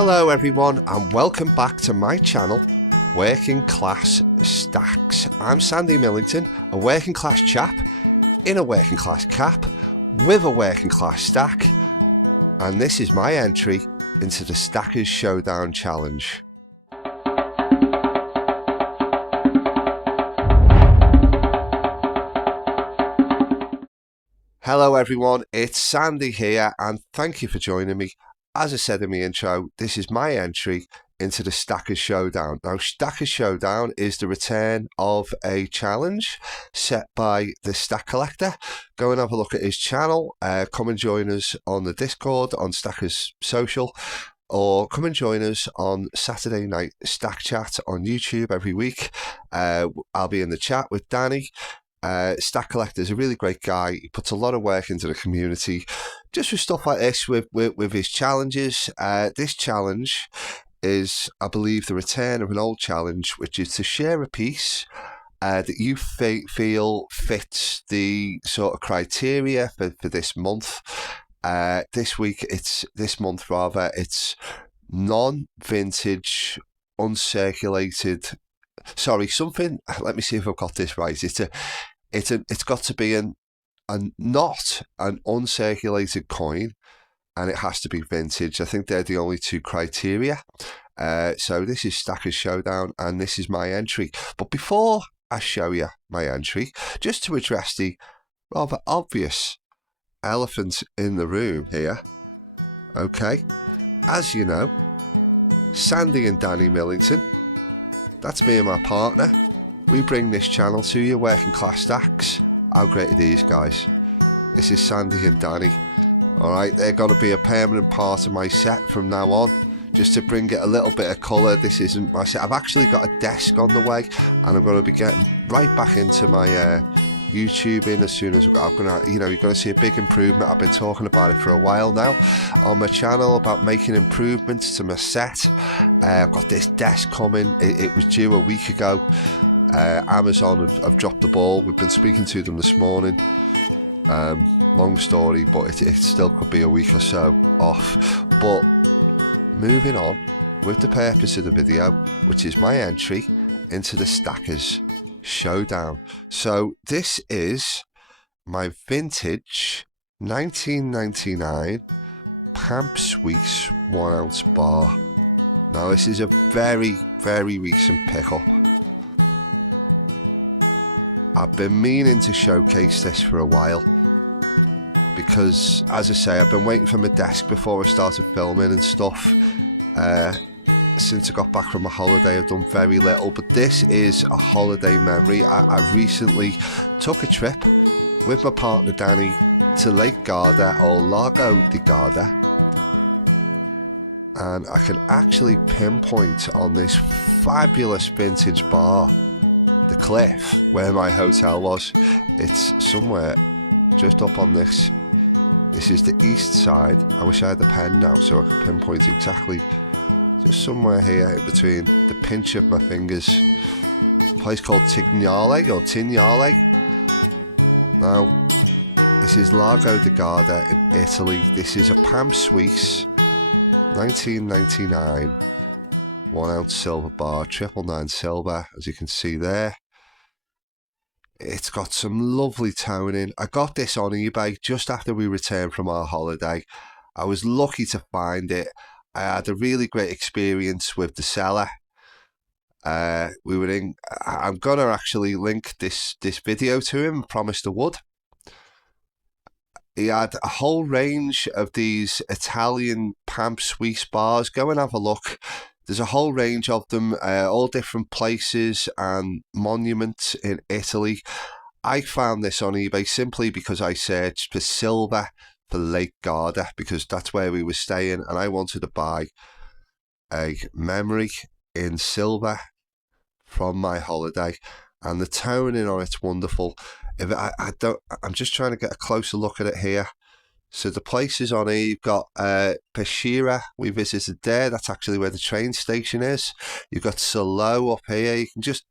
Hello everyone and welcome back to my channel, Working Class Stacks. I'm Sandy Millington, a working class chap in a working class cap with a working class stack, and this is my entry into the Stackers Showdown challenge. Hello everyone, it's Sandy here and thank you for joining me. As I said in my intro, this is my entry into the Stackers Showdown. Now, Stackers Showdown is the return of a challenge set by the Stack Collector. Go and have a look at his channel. Come and join us on the Discord, on Stackers Social, or come and join us on Saturday night Stack Chat on YouTube every week. I'll be in the chat with Danny. Stack Collector is a really great guy. He puts a lot of work into the community just with stuff like this with his challenges. This challenge is, I believe, the return of an old challenge, which is to share a piece that you feel fits the sort of criteria for this month. This month it's non-vintage, uncirculated. Sorry, something. Let me see if I've got this right. It's got to be not an uncirculated coin, and it has to be vintage. I think they're the only two criteria. So this is Stackers Showdown, and this is my entry. But before I show you my entry, just to address the rather obvious elephant in the room here. Okay, as you know, Sandy and Danny Millington. That's me and my partner. We bring this channel to you, Working Class Stacks. How great are these guys? This is Sandy and Danny. Alright, they're going to be a permanent part of my set from now on, just to bring it a little bit of colour. This isn't my set. I've actually got a desk on the way, and I'm going to be getting right back into my YouTube in as soon as I'm going to, you're going to see a big improvement. I've been talking about it for a while now on my channel about making improvements to my set. I've got this desk coming. It was due a week ago. Amazon have dropped the ball. We've been speaking to them this morning. Long story, but it still could be a week or so off. But moving on with the purpose of the video, which is my entry into the Stackers Showdown. So this is my vintage 1999 Pamp Sweets 1 ounce bar. Now this is a very, very recent pickup. I've been meaning to showcase this for a while because, as I say, I've been waiting for my desk before I started filming and stuff. Since I got back from a holiday, I've done very little, but this is a holiday memory. I recently took a trip with my partner Danny to Lake Garda, or Lago di Garda, and I can actually pinpoint on this fabulous vintage bar the cliff where my hotel was. It's somewhere just up on this. This is the east side. I wish I had the pen now so I could pinpoint exactly. Just somewhere here in between the pinch of my fingers. A place called Tignale or Tignale. Now, this is Lago di Garda in Italy. This is a Pam Suisse 1999 1 ounce silver bar, 999 silver, as you can see there. It's got some lovely toning. I got this on eBay just after we returned from our holiday. I was lucky to find it. I had a really great experience with the seller. I'm gonna actually link this video to him. Promised I would. He had a whole range of these Italian Pamp Swiss bars. Go and have a look. There's a whole range of them, all different places and monuments in Italy. I found this on eBay simply because I searched for silver for Lake Garda, because that's where we were staying, and I wanted to buy a memory in silver from my holiday, and the toning on it's wonderful. I'm just trying to get a closer look at it here. So the places on here, you've got Peschiera, we visited there. That's actually where the train station is. You've got Salo up here. You can just,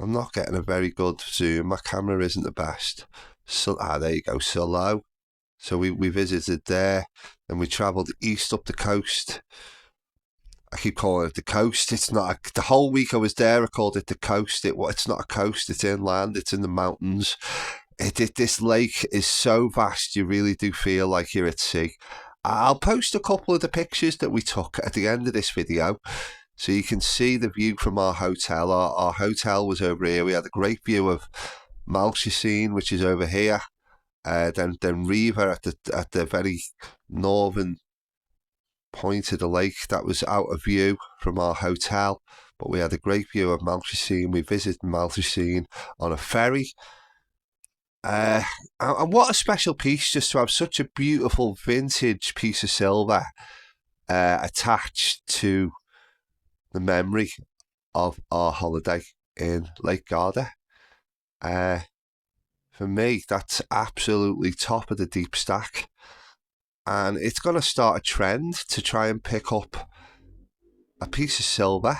I'm not getting a very good zoom. My camera isn't the best. So, there you go, Salo. So we visited there, and we travelled east up the coast keep calling it the coast. It's not. The whole week I was there, I called it the coast. It's not a coast. It's inland. It's in the mountains. This lake is so vast. You really do feel like you're at sea. I'll post a couple of the pictures that we took at the end of this video, so you can see the view from our hotel. Our hotel was over here. We had a great view of Malchesine, which is over here. Then Riva at the very northern point of the lake. That was out of view from our hotel, but we had a great view of Malchesine. We visited Malchesine on a ferry. And what a special piece just to have such a beautiful vintage piece of silver attached to the memory of our holiday in Lake Garda. For me, that's absolutely top of the deep stack. And it's going to start a trend to try and pick up a piece of silver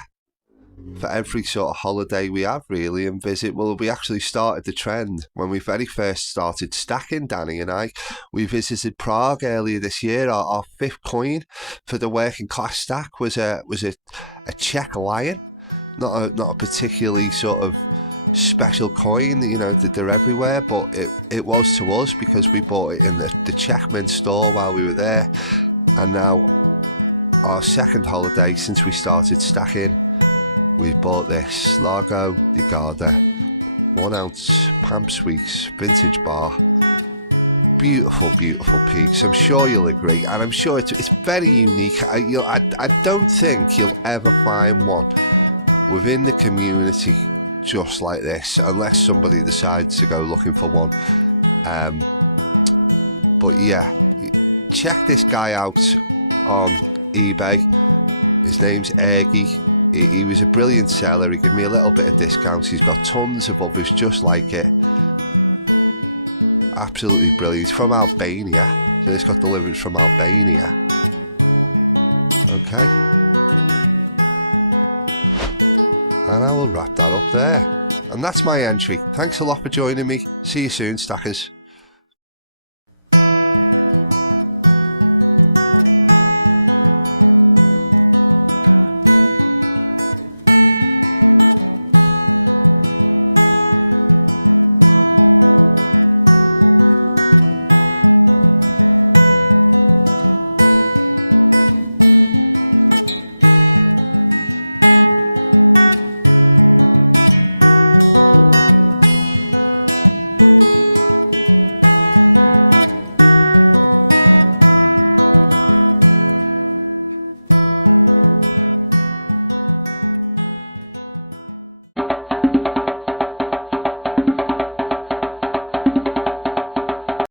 for every sort of holiday we have, really, and visit. Well, we actually started the trend when we very first started stacking, Danny and I. We visited Prague earlier this year. Our fifth coin for the working class stack was a Czech lion, not a particularly sort of special coin, you know, that they're everywhere, but it was to us because we bought it in the Czech Mint store while we were there. And now our second holiday since we started stacking, we bought this Largo di Garda 1 ounce Pam Sweets vintage bar. Beautiful, beautiful piece. I'm sure you'll agree, and I'm sure it's very unique. I don't think you'll ever find one within the community just like this, unless somebody decides to go looking for one. But yeah, check this guy out on eBay. His name's Ergi. He was a brilliant seller. He gave me a little bit of discounts. He's got tons of others just like it. Absolutely brilliant. He's from Albania, so he's got deliveries from Albania. Okay. And I will wrap that up there. And that's my entry. Thanks a lot for joining me. See you soon, stackers.